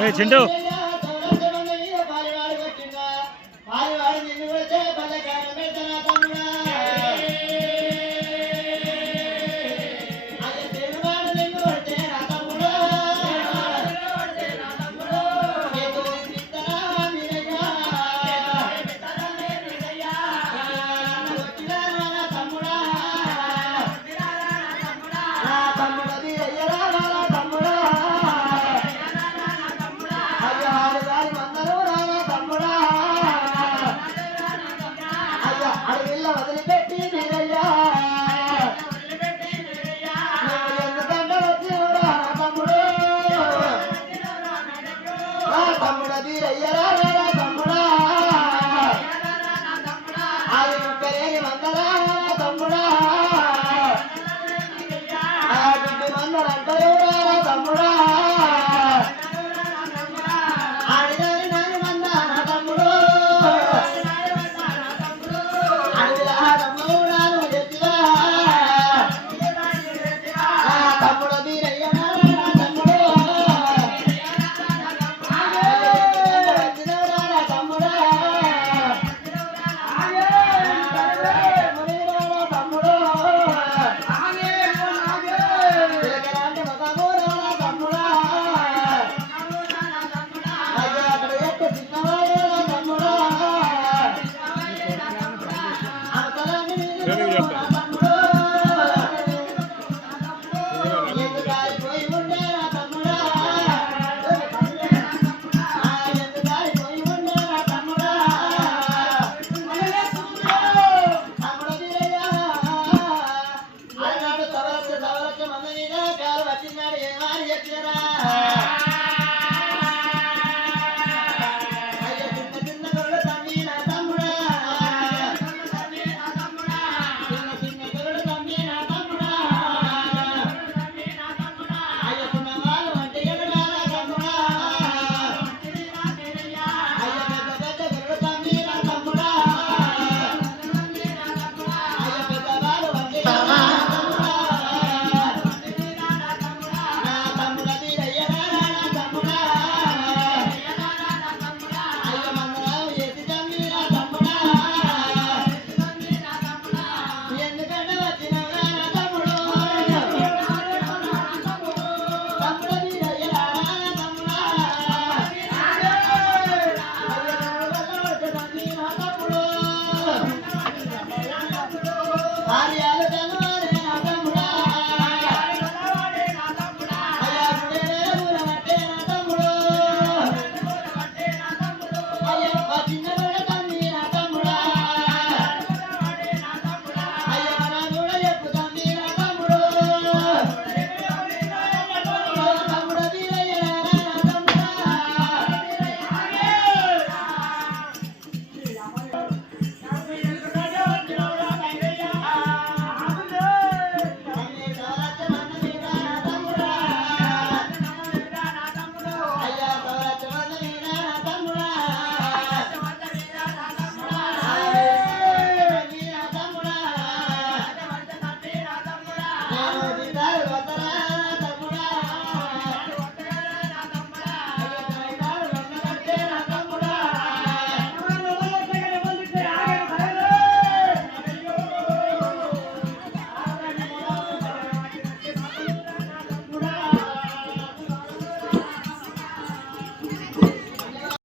ఏ చింటూ అడవిల్ల వదిలిపెట్టి మీరయ్యా తమ్ముడ వీరయ్యరా మీద కాలు వచ్చిందని ఏమని చెప్పారా